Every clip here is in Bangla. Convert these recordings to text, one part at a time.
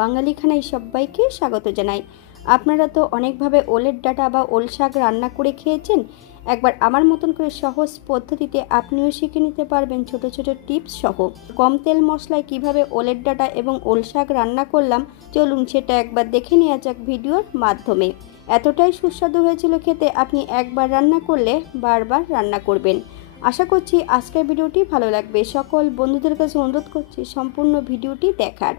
বাঙালি খানায় সবাইকে স্বাগত জানাই। আপনারা তো অনেকভাবে ওলের ডাঁটা বা ওল শাক রান্না করে খেয়েছেন। একবার আমার মতন করে সহজ পদ্ধতিতে আপনিও শিখে নিতে পারবেন ছোট ছোট টিপস সহ। কম তেল মশলায় কিভাবে ওলের ডাঁটা এবং ওল শাক রান্না করলাম, চলুন সেটা একবার দেখে নেওয়া যাক ভিডিওর মাধ্যমে। এতটাই সুস্বাদু হয়েছিল খেতে, আপনি একবার রান্না করলে বারবার রান্না করবেন। আশা করছি আজকের ভিডিওটি ভালো লাগবে। সকল বন্ধুদের কাছে অনুরোধ করছি সম্পূর্ণ ভিডিওটি দেখার।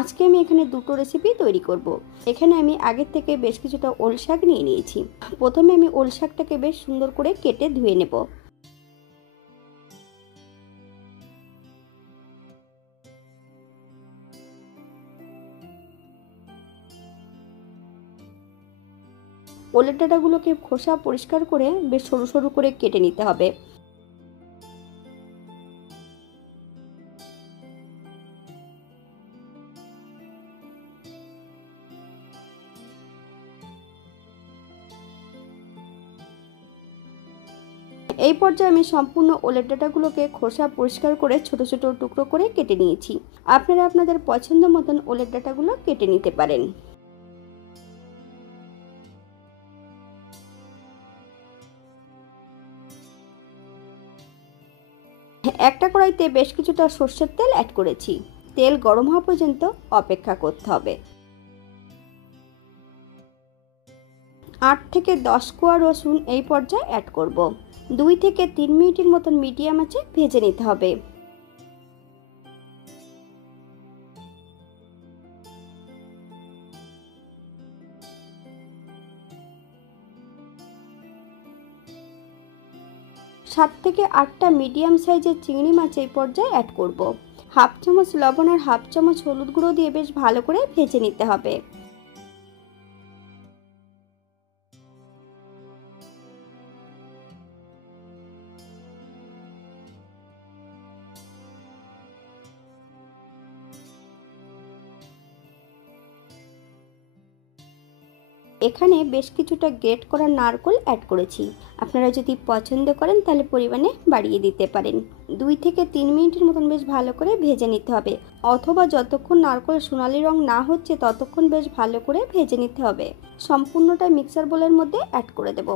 আজকে আমি এখানে দুটো রেসিপি তৈরি করব। এখানে আমি আগের থেকে বেশ কিছুটা ওল শাক নিয়ে নিয়েছি। প্রথমে আমি ওল শাকটাকে বেশ সুন্দর করে কেটে ধুয়ে নেব। ওলের ডাঁটাগুলোকে খোসা পরিষ্কার করে বেশ সরু সরু করে কেটে নিতে হবে। এই পর্যায়ে আমি সম্পূর্ণ ওলের ডাঁটাগুলোকে খোসা পরিষ্কার করে ছোট ছোট টুকরো করে কেটে নিয়েছি। আপনারা আপনাদের পছন্দ মতন ওলের ডাঁটাগুলো কেটে নিতে পারেন। একটা কড়াইতে বেশ কিছুটা সরষের তেল অ্যাড করেছি। তেল গরম হওয়া পর্যন্ত অপেক্ষা করতে হবে। 8 থেকে 10 কোয়া রসুন এই পর্যায়ে অ্যাড করব। 2 থেকে 3 মিনিটের মতন মিডিয়াম আঁচে ভেজে নিতে হবে। সাত থেকে 8টা মিডিয়াম সাইজের চিংড়ি মাছ এই পর্যায়ে অ্যাড করব। হাফ চামচ লবণ আর হাফ চামচ হলুদ গুঁড়ো দিয়ে বেশ ভালো করে ভেজে নিতে হবে। এখানে বেশ কিছুটা গ্রেট করা নারকেল অ্যাড করেছি। আপনারা যদি পছন্দ করেন তাহলে পরিমাণে বাড়িয়ে দিতে পারেন। 2 থেকে 3 মিনিটের মতন বেশ ভালো করে ভেজে নিতে হবে, অথবা যতক্ষণ নারকেল সোনালি রং না হচ্ছে ততক্ষণ বেশ ভালো করে ভেজে নিতে হবে। সম্পূর্ণটা মিক্সার বোলের মধ্যে অ্যাড করে দেব।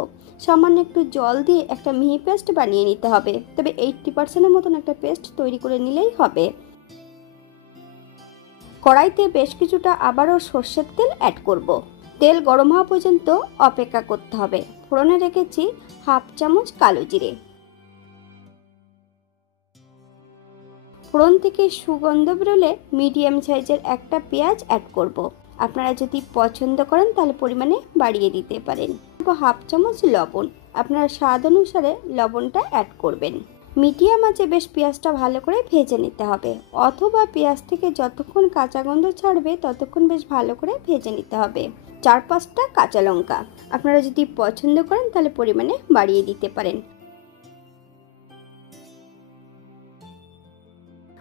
সামান্য একটু জল দিয়ে একটা মিহি পেস্ট বানিয়ে নিতে হবে, তবে 80% মতন একটা পেস্ট তৈরি করে নিলেই হবে। কড়াইতে বেশ কিছুটা আবারও সরষের তেল অ্যাড করব। তেল গরম হওয়া পর্যন্ত অপেক্ষা করতে হবে। ফোড়নে রেখেছি হাফ চামচ কালো জিরে। ফোড়ন থেকে সুগন্ধ বেরোলে মিডিয়াম সাইজের একটা পেঁয়াজ অ্যাড করব। আপনারা যদি পছন্দ করেন তাহলে পরিমাণে বাড়িয়ে দিতে পারেন। হাফ চামচ লবণ, আপনারা স্বাদ অনুসারে লবণটা অ্যাড করবেন। মিডিয়াম আঁচে বেশ পেঁয়াজটা ভালো করে ভেজে নিতে হবে, অথবা পেঁয়াজ থেকে যতক্ষণ কাঁচা গন্ধ ছাড়বে ততক্ষণ বেশ ভালো করে ভেজে নিতে হবে। 4-5টা কাঁচা লঙ্কা, আপনারা যদি পছন্দ করেন তাহলে পরিমাণে বাড়িয়ে দিতে পারেন।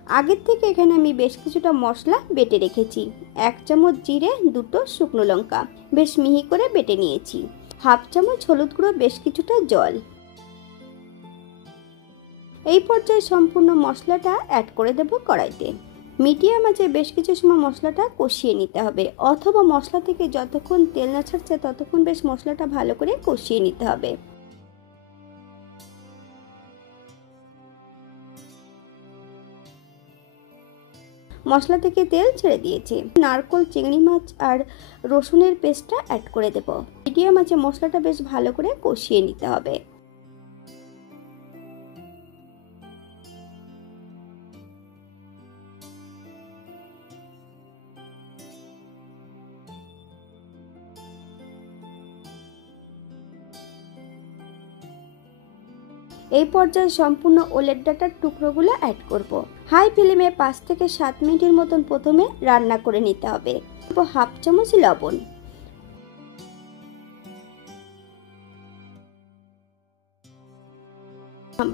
আগের থেকে এখানে আমি বেশ কিছুটা মশলা বেটে রেখেছি। 1 চামচ জিরে, 2টো শুকনো লঙ্কা বেশ মিহি করে বেটে নিয়েছি। হাফ চামচ হলুদ গুঁড়ো, বেশ কিছুটা জল। এই পর্যায়ে সম্পূর্ণ মশলাটা অ্যাড করে দেব কড়াইতে। মিডিয়াম আঁচে বেশ কিছু সময় মশলাটা কষিয়ে নিতে হবে, অথবা মশলা থেকে যতক্ষণ তেল না ছাড়ছে ততক্ষণ বেশ মশলাটা ভালো করে কষিয়ে নিতে হবে। মশলা থেকে তেল ছেড়ে দিয়েছে। নারকেল, চিংড়ি মাছ আর রসুনের পেস্টটা অ্যাড করে দেব। মিডিয়াম আঁচে মশলাটা বেশ ভালো করে কষিয়ে নিতে হবে। এই পর্যায়ে সম্পূর্ণ ওলের ডাঁটার টুকরোগুলো অ্যাড করব। হাই ফ্লেমে 5 থেকে 7 মিনিটের মতন প্রথমে রান্না করে নিতে হবে। হাফ চামচ লবণ।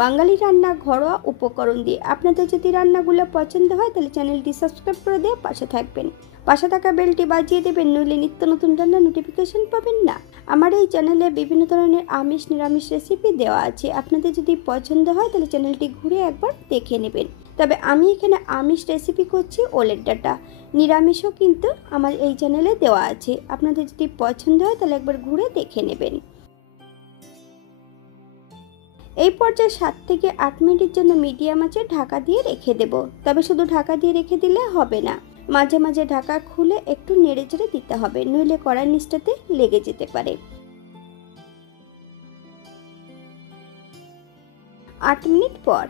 বাঙালি রান্না ঘরোয়া উপকরণ দিয়ে। আপনাদের যদি রান্নাগুলো পছন্দ হয় তাহলে চ্যানেলটি সাবস্ক্রাইব করে দিয়ে পাশে থাকবেন। পাশে থাকা বেলটি বাজিয়ে দেবেন, নইলে নিত্য নতুন রান্নার নোটিফিকেশন পাবেন না। আমার এই চ্যানেলে বিভিন্ন ধরনের আমিষ নিরামিষ রেসিপি দেওয়া আছে, আপনাদের যদি পছন্দ হয় তাহলে চ্যানেলটি ঘুরে একবার দেখে নেবেন। তবে আমি এখানে আমিষ রেসিপি করছি ওলের ডাঁটা, নিরামিষও কিন্তু আমার এই চ্যানেলে দেওয়া আছে, আপনাদের যদি পছন্দ হয় তাহলে একবার ঘুরে দেখে নেবেন। এই পর্যায়ে 7 থেকে 8 মিনিটের জন্য মিডিয়াম আঁচে ঢাকা দিয়ে রেখে দেব। তবে শুধু ঢাকা দিয়ে রেখে দিলে হবে না, মাঝে মাঝে ঢাকা খুলে একটু নেড়েচেড়ে দিতে হবে, নইলে কড়াই নিচটাতে লেগে যেতে পারে। 8 মিনিট পর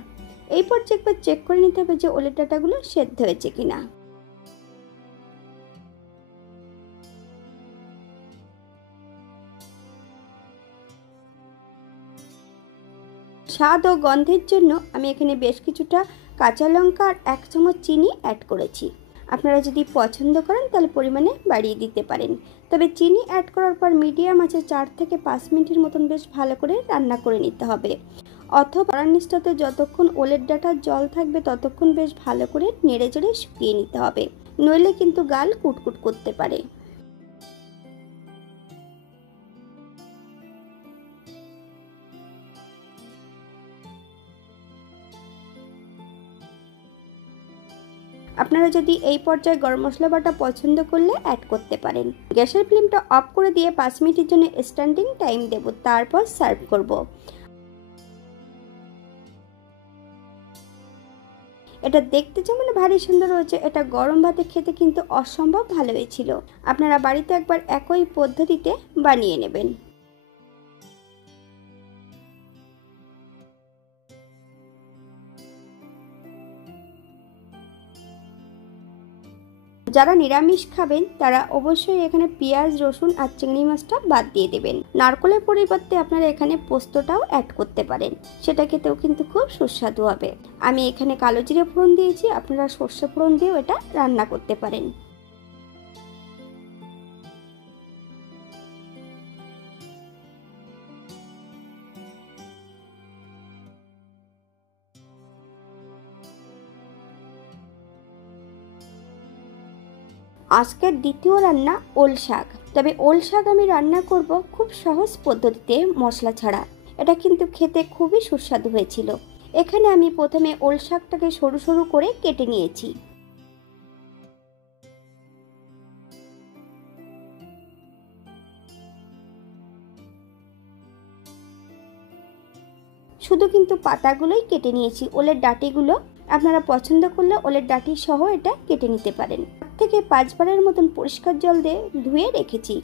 এই পর্যায়ে একবার চেক করে নিতে হবে যে ওলের ডাঁটাগুলো সেদ্ধ হয়েছে কিনা। স্বাদ ও গন্ধের জন্য আমি এখানে বেশ কিছুটা কাঁচা লঙ্কা আর 1 চামচ চিনি অ্যাড করেছি। আপনারা যদি পছন্দ করেন তাহলে পরিমাণে বাড়িয়ে দিতে পারেন। তবে চিনি অ্যাড করার পর মিডিয়াম আঁচে 4 থেকে 5 মিনিটের মতন বেশ ভালো করে রান্না করে নিতে হবে, অথবা কড়ার নিচটাতে যতক্ষণ ওলের ডাঁটার জল থাকবে ততক্ষণ বেশ ভালো করে নেড়ে চেড়ে শুকিয়ে নিতে হবে, নইলে কিন্তু গাল কুটকুট করতে পারে। আপনারা যদি এই পর্যায়ে গরম মশলা বাটা পছন্দ করলে অ্যাড করতে পারেন। গ্যাসের ফ্লেমটা অফ করে দিয়ে 5 মিনিটের জন্য স্ট্যান্ডিং টাইম দেব, তারপর সার্ভ করব। এটা দেখতে যেমন ভারী সুন্দর হয়েছে, এটা গরম ভাতে খেতে কিন্তু অসম্ভব ভালো হয়েছিল। আপনারা বাড়িতে একবার একই পদ্ধতিতে বানিয়ে নেবেন। যারা নিরামিষ খাবেন তারা অবশ্যই এখানে পেঁয়াজ, রসুন আর চিংড়ি মাছটা বাদ দিয়ে দেবেন। নারকেলের পরিবর্তে আপনারা এখানে পোস্তটাও অ্যাড করতে পারেন, সেটা খেতেও কিন্তু খুব সুস্বাদু হবে। আমি এখানে কালো জিরে ফোড়ন দিয়েছি, আপনারা সর্ষে ফোড়ন দিয়েও এটা রান্না করতে পারেন। আজকের দ্বিতীয় রান্না ওল শাক। তবে ওল শাক আমি রান্না করব খুব সহজ পদ্ধতিতে, মশলা ছাড়া। এটা কিন্তু খেতে খুবই সুস্বাদু হয়েছিল। এখানে আমি প্রথমে ওল শাকটাকে সরু সরু করে কেটে নিয়েছি। শুধু কিন্তু পাতাগুলোই কেটে নিয়েছি, ওলের ডাঁটিগুলো আপনারা পছন্দ করলে ওলের ডাঁটি সহ এটা কেটে নিতে পারেন। 4 থেকে 5 বারের মতন পরিষ্কার জল দিয়ে ধুয়ে রেখেছি।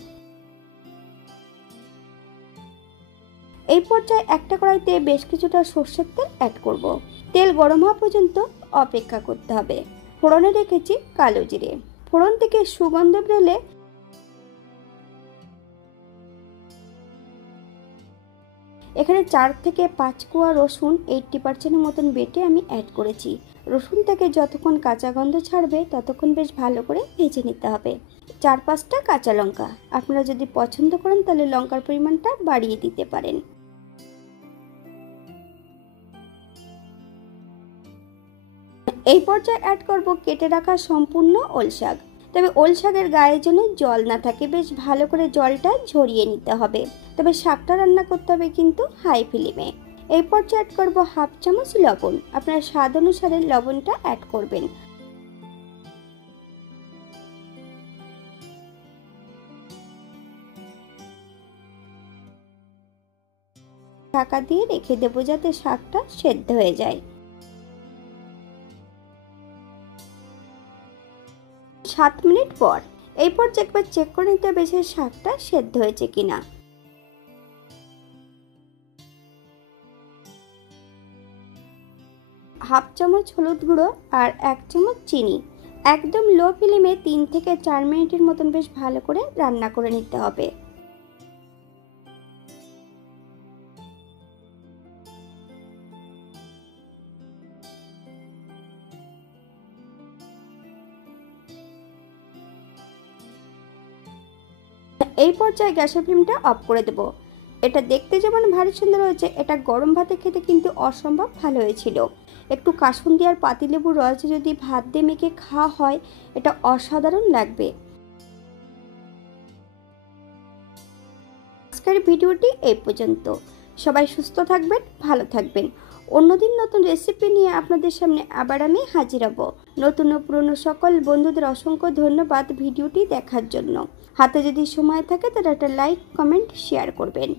এই পর্যায়ে একটা কড়াইতে বেশ কিছুটা সর্ষের তেল অ্যাড করব। তেল গরম হওয়া পর্যন্ত অপেক্ষা করতে হবে। ফোড়নে রেখেছি কালো জিরে। ফোড়ন থেকে সুগন্ধ বেরোলে এখানে 4 থেকে 5 কোয়া রসুন 80% মতন বেটে আমি অ্যাড করেছি। রসুন থেকে যতক্ষণ কাঁচা গন্ধ ছাড়বে ততক্ষণ বেশ ভালো করে ভেজে নিতে হবে। 4-5টা কাঁচা লঙ্কা, আপনারা যদি পছন্দ করেন তাহলে লঙ্কার পরিমাণটা বাড়িয়ে দিতে পারেন। এই পর্যায়ে অ্যাড করব কেটে রাখা সম্পূর্ণ ওল শাক। তবে ওল শাকের গায়ে যেন জল না থাকে, বেশ ভালো করে জলটা ঝরিয়ে নিতে হবে। তবে শাকটা রান্না করতে হবে কিন্তু হাই ফ্লেমে। এই পর্যায়ে অ্যাড করব 1/2 চামচ লবণ, আপনারা স্বাদ অনুসারে লবণটা অ্যাড করবেন। ঢাকা দিয়ে রেখে দেবো যাতে শাকটা সেদ্ধ হয়ে যায়। 7 মিনিট পর এই পর্যায়ে একবার চেক করে নিতে হবে যে শাকটা সেদ্ধ হয়েছে কিনা। হাফ চামচ হলুদ গুঁড়ো আর 1 চামচ চিনি, একদম লো ফ্লেমে 3 থেকে 4 মিনিটের মতন বেশ ভালো করে রান্না করে নিতে হবে। এই পর্যায়ে গ্যাসের ফ্লেমটা অফ করে দেব। এটা দেখতে যেমন ভারী সুন্দর হয়েছে, এটা গরম ভাতে খেতে কিন্তু অসম্ভব ভালো হয়েছিল। একটু কাসুন্দি আর পাতিলেবুর রস যদি ভাত দিয়ে মেখে খাওয়া হয়, এটা অসাধারণ লাগবে। আজকের ভিডিওটি এই পর্যন্ত। সবাই সুস্থ থাকবেন, ভালো থাকবেন। অন্যদিন নতুন রেসিপি নিয়ে আপনাদের সামনে আবার আমি হাজির হব। নতুন ও পুরনো সকল বন্ধুদের অসংখ্য ধন্যবাদ ভিডিওটি দেখার জন্য। হাতে যদি সময় থাকে তাহলে একটা লাইক, কমেন্ট, শেয়ার করবেন।